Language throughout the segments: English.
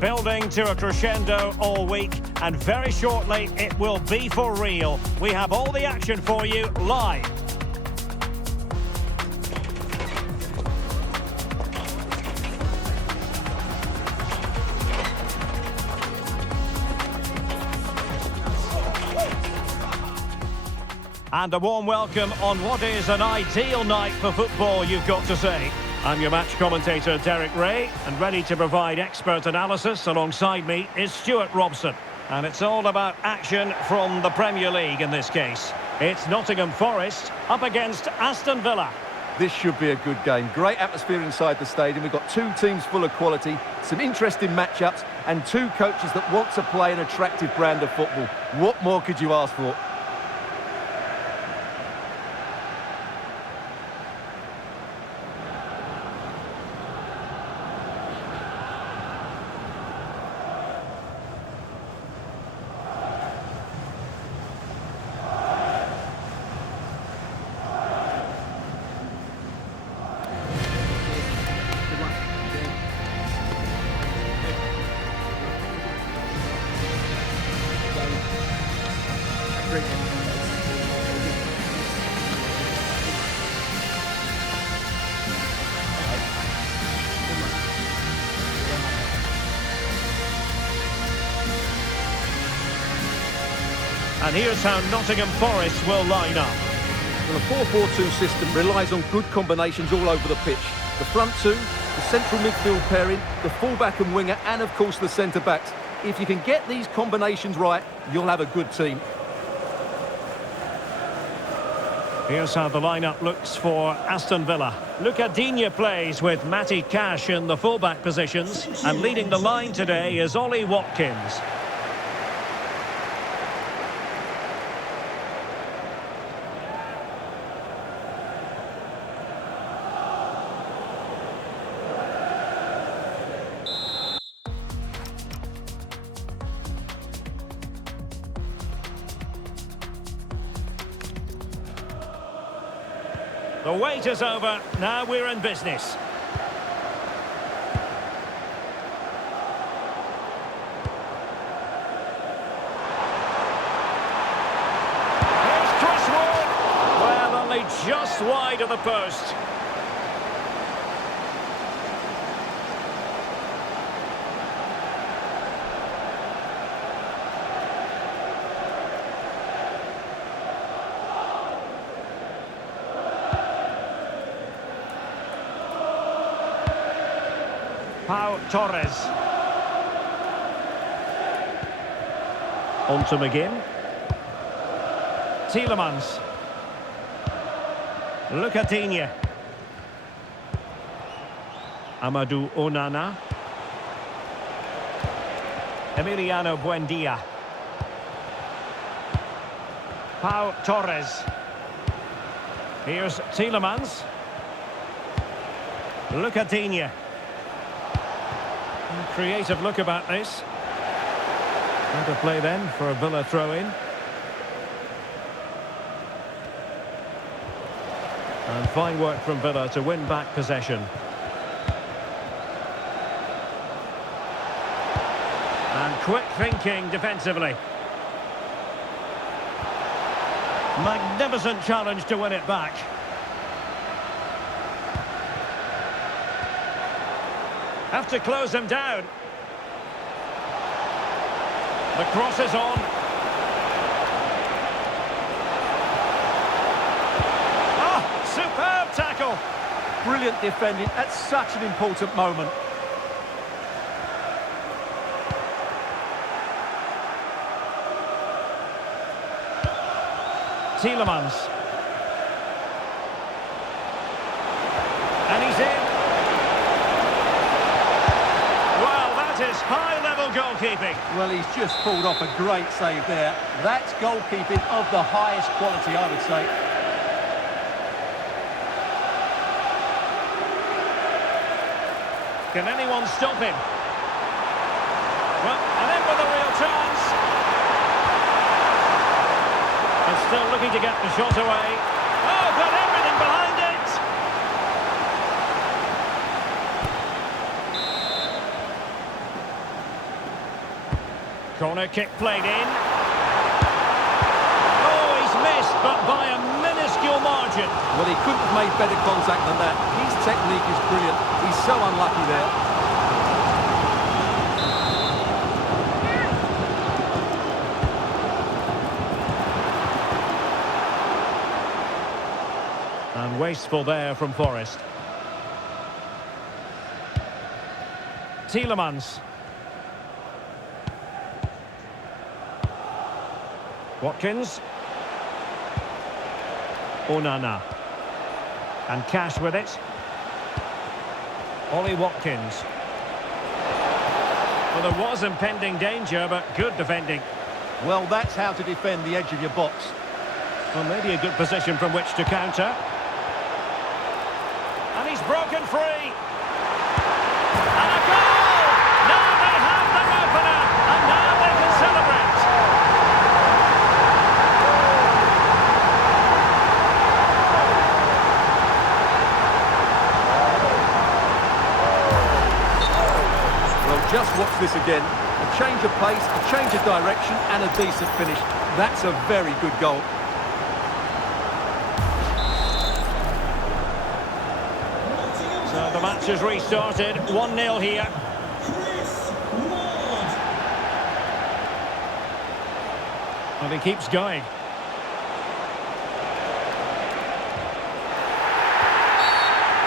Building to a crescendo all week, and very shortly it will be for real. We have all the action for you live. And a warm welcome on what is an ideal night for football, you've got to say. I'm your match commentator, Derek Ray, and ready to provide expert analysis alongside me is Stuart Robson. And it's all about action from the Premier League in this case. It's Nottingham Forest up against Aston Villa. This should be a good game. Great atmosphere inside the stadium. We've got two teams full of quality, some interesting matchups, and two coaches that want to play an attractive brand of football. What more could you ask for? And here's how Nottingham Forest will line up. Well, the 4-4-2 system relies on good combinations all over the pitch. The front two, the central midfield pairing, the fullback and winger, and of course the centre-backs. If you can get these combinations right, you'll have a good team. Here's how the lineup looks for Aston Villa. Luca Digne plays with Matty Cash in the fullback positions, and leading the line today is Ollie Watkins. The wait is over, now we're in business. Here's crossword. Well, only just wide of the post. Pau Torres. On to McGinn. Tielemans. Luca Digne. Amadou Onana. Emiliano Buendia. Pau Torres. Here's Tielemans. Luca Digne. Creative look about this. Out of play then for a Villa throw-in. And fine work from Villa to win back possession. And quick thinking defensively. Magnificent challenge to win it back. Have to close them down. The cross is on. Oh, superb tackle. Brilliant defending at such an important moment. Tielemans. And he's in. Is high-level goalkeeping. Well, he's just pulled off a great save there. That's goalkeeping of the highest quality, I would say. Can anyone stop him? Well, and in with a real chance. And still looking to get the shot away. Oh, got everything behind it. Corner kick played in. Oh, he's missed, but by a minuscule margin. Well, he couldn't have made better contact than that. His technique is brilliant. He's so unlucky there. And wasteful there from Forest. Tielemans. Watkins. Onana. And Cash with it. Ollie Watkins. Well, there was impending danger, but good defending. Well, that's how to defend the edge of your box. Well, maybe a good position from which to counter. And he's broken free. And a goal! Now they have their opener, and now they can celebrate. Well, just watch this again. A change of pace, a change of direction, and a decent finish. That's a very good goal. So the match has restarted, 1-0 here. And he keeps going.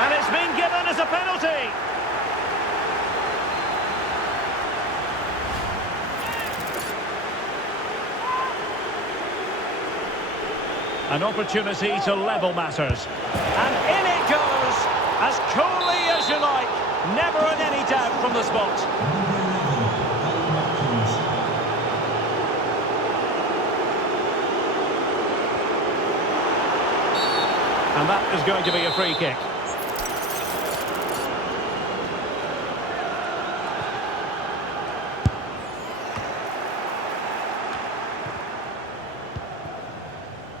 And it's been given as a penalty. An opportunity to level matters. And in it goes, as coolly as you like. Never in any doubt from the spot. And that is going to be a free kick.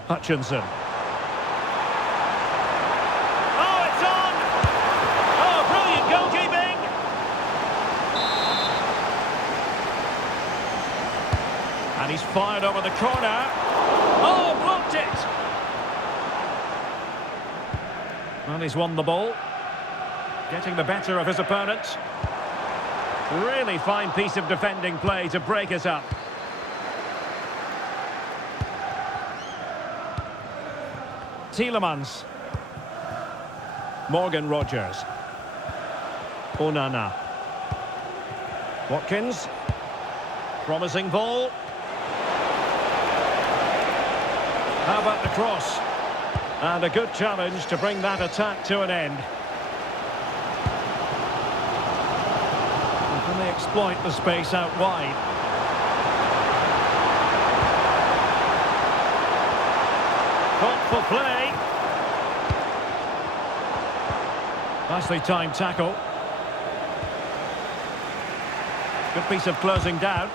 Hutchinson. Oh, it's on! Oh, brilliant goalkeeping! And he's fired over the corner. Oh, blocked it! Well, he's won the ball. Getting the better of his opponent. Really fine piece of defending play to break it up. Tielemans. Morgan Rogers. Onana. Watkins. Promising ball. How about the cross? And a good challenge to bring that attack to an end. And can they exploit the space out wide? Thoughtful play. Nicely timed tackle. Good piece of closing down.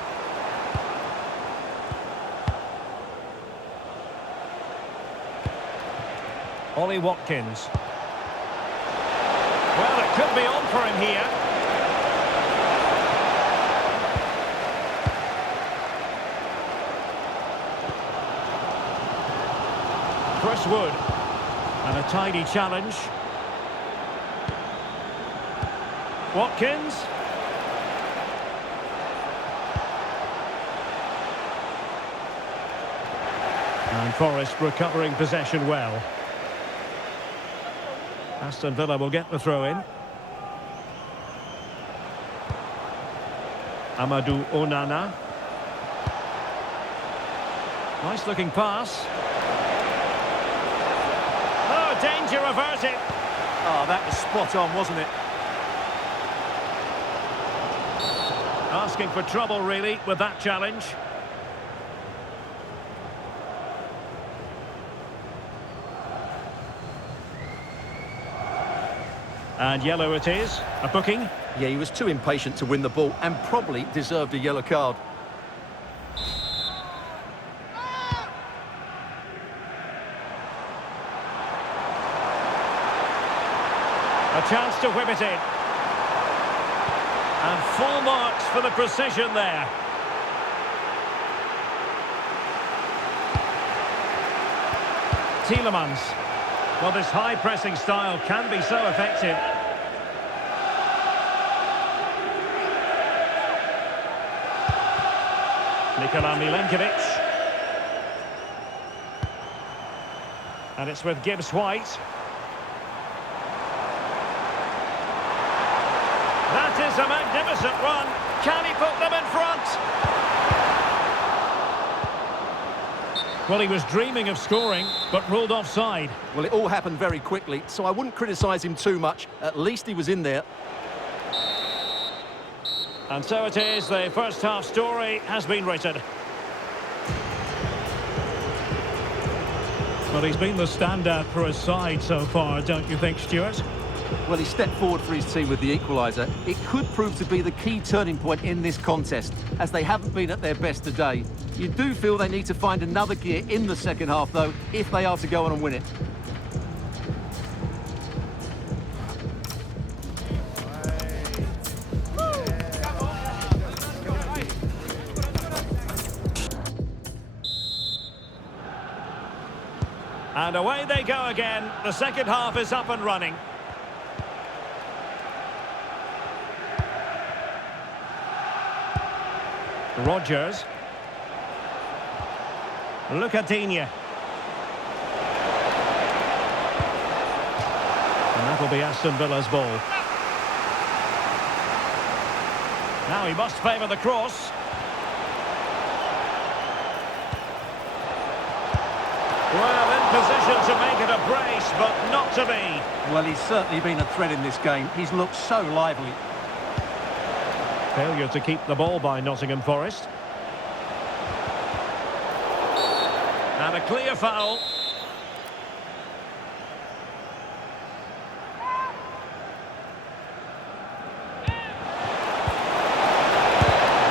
Ollie Watkins. Well, it could be on for him here. Chris Wood. And a tidy challenge. Watkins. And Forest recovering possession well. Aston Villa will get the throw in. Amadou Onana. Nice looking pass. Oh, danger averted. Oh, that was spot on, wasn't it? Asking for trouble, really, with that challenge. And yellow it is. A booking. Yeah, he was too impatient to win the ball and probably deserved a yellow card. A chance to whip it in. And full marks for the precision there. Tielemans. Well, this high-pressing style can be so effective. Nikola Milenkovic. And it's with Gibbs-White. That is a magnificent run. Can he put them in front? Well, he was dreaming of scoring, but ruled offside. Well, it all happened very quickly, so I wouldn't criticise him too much. At least he was in there. And so it is, the first half story has been written. Well, he's been the standout for his side so far, don't you think, Stuart? Well, he stepped forward for his team with the equaliser. It could prove to be the key turning point in this contest, as they haven't been at their best today. You do feel they need to find another gear in the second half, though, if they are to go on and win it. And away they go again. The second half is up and running. Rodgers. Lucadinha. And that'll be Aston Villa's ball. Now he must favour the cross. Well, in position to make it a brace, but not to be. Well, he's certainly been a threat in this game. He's looked so lively. Failure to keep the ball by Nottingham Forest. And a clear foul.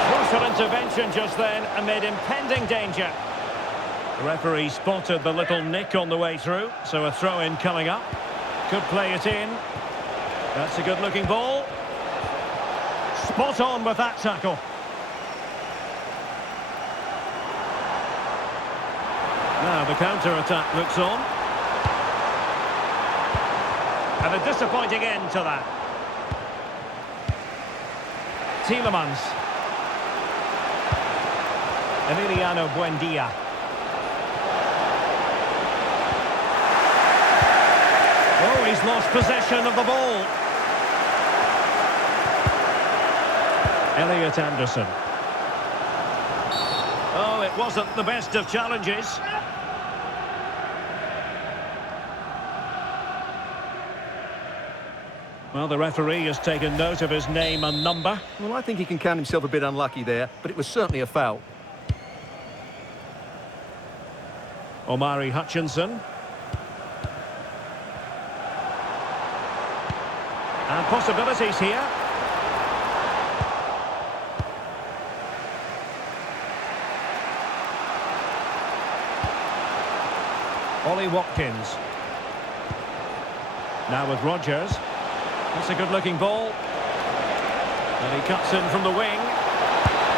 Crucial intervention just then amid impending danger. The referee spotted the little nick on the way through, so a throw-in coming up. Could play it in. That's a good-looking ball. Spot on with that tackle. Now the counter-attack looks on. And a disappointing end to that. Tielemans. Emiliano Buendia. Oh, he's lost possession of the ball. Elliot Anderson. Oh, it wasn't the best of challenges. Well, the referee has taken note of his name and number. Well, I think he can count himself a bit unlucky there, but it was certainly a foul. Omari Hutchinson. And possibilities here. Ollie Watkins. Now with Rodgers. That's a good-looking ball. And he cuts in from the wing.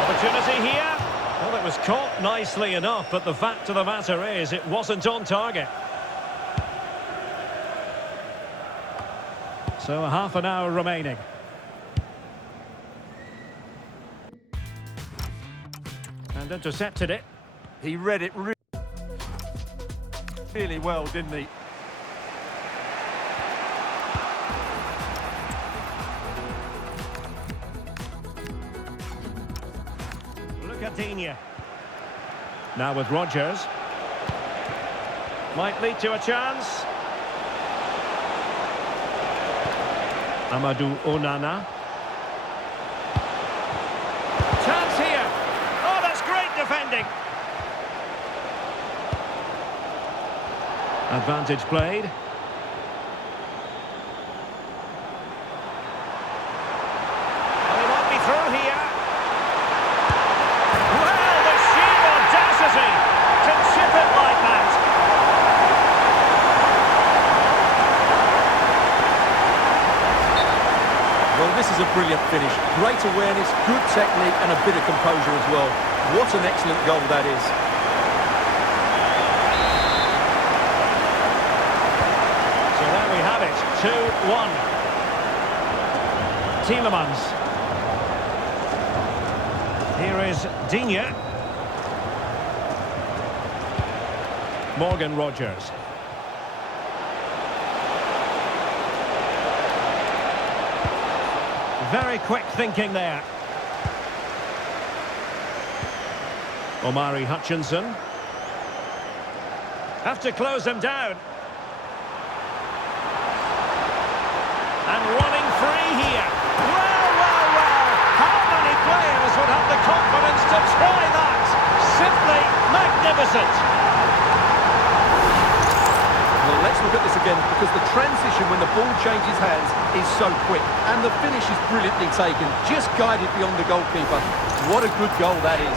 Opportunity here. Well, it was caught nicely enough, but the fact of the matter is it wasn't on target. So a half an hour remaining. And intercepted it. He read it really well, didn't he? Lucadinha. Now with Rodgers. Might lead to a chance. Amadou Onana. Chance here. Oh, that's great defending. Advantage played. Well, he might be through here. Well, the sheer audacity to chip it like that. Well, this is a brilliant finish. Great awareness, good technique, and a bit of composure as well. What an excellent goal that is. 1. Tielemans. Here is Digne. Morgan Rogers. Very quick thinking there. Omari Hutchinson. Have to close him down. And running free here. Well. How many players would have the confidence to try that? Simply magnificent. Well, let's look at this again, because the transition when the ball changes hands is so quick. And the finish is brilliantly taken. Just guided beyond the goalkeeper. What a good goal that is.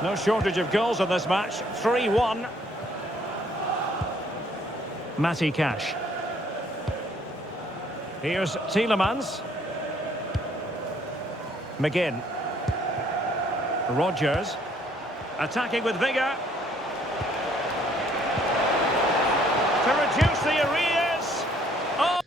No shortage of goals in this match. 3-1. Matty Cash. Here's Tielemans. McGinn. Rogers. Attacking with vigour. To reduce the arrears. Oh!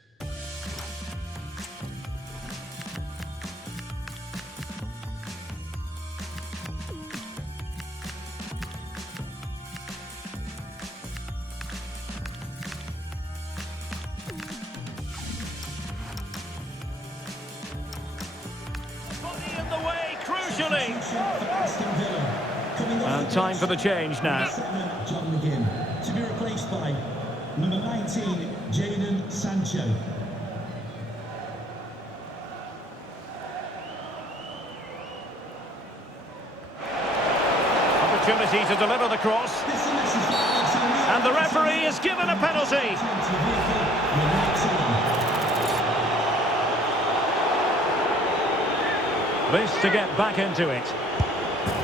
In the way, crucially. And time for the change now. John McGinn to be replaced by number 19, Jadon Sancho. Opportunity to deliver the cross. And the referee is given a penalty. This to get back into it.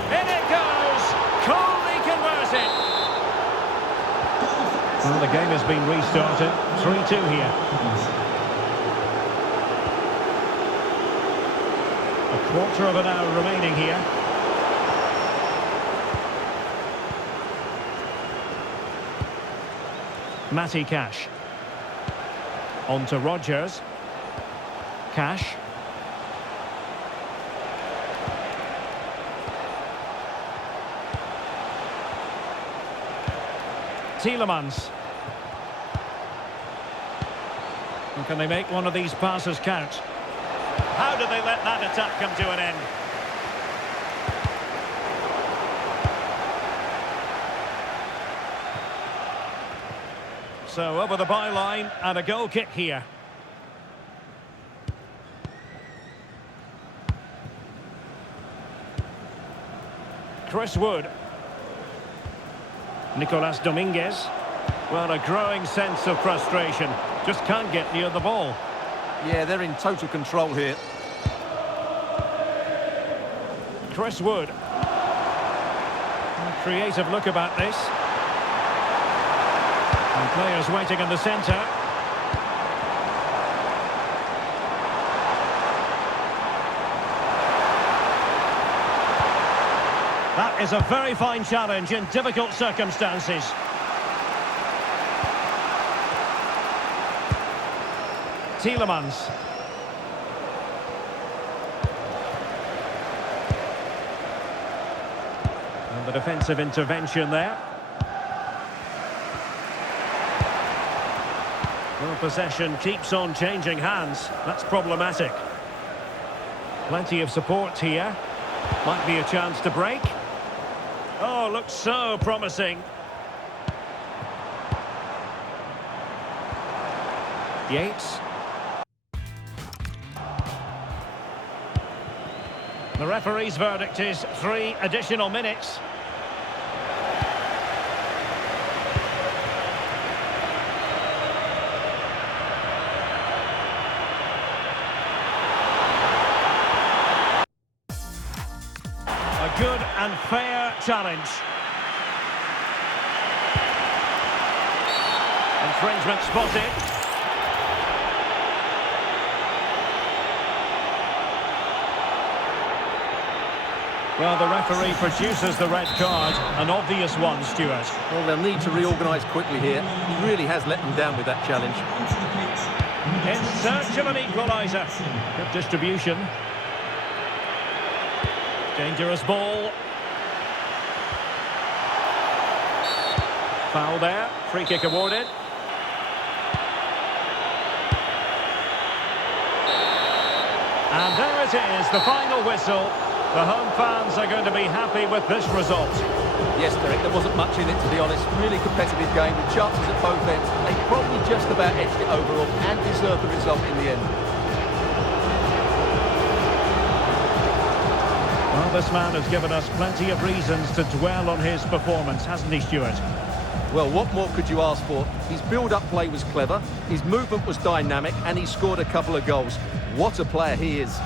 In it goes! Coolly converted! Well, the game has been restarted. 3-2 here. A quarter of an hour remaining here. Matty Cash. On to Rogers. Cash. Tielemans. And can they make one of these passes count? How do they let that attack come to an end? So over the byline and a goal kick here. Chris Wood. Nicolas Dominguez. Well, a growing sense of frustration. Just can't get near the ball. Yeah, they're in total control here. Chris Wood. A creative look about this. And players waiting in the centre. That is a very fine challenge in difficult circumstances. Tielemans. And the defensive intervention there. Well, possession keeps on changing hands. That's problematic. Plenty of support here. Might be a chance to break. Oh, looks so promising. Yates. The referee's verdict is 3 additional minutes. A good and fair challenge. Infringement spotted. Well, the referee produces the red card. An obvious one, Stuart. Well, they'll need to reorganise quickly here. He really has let them down with that challenge. In search of an equaliser. Good distribution. Dangerous ball. Foul there. Free kick awarded. And there it is, the final whistle. The home fans are going to be happy with this result. Yes, Derek, there wasn't much in it, to be honest. Really competitive game with chances at both ends. They probably just about edged it overall and deserved the result in the end. Well, this man has given us plenty of reasons to dwell on his performance, hasn't he, Stuart? Well, what more could you ask for? His build-up play was clever, his movement was dynamic, and he scored a couple of goals. What a player he is.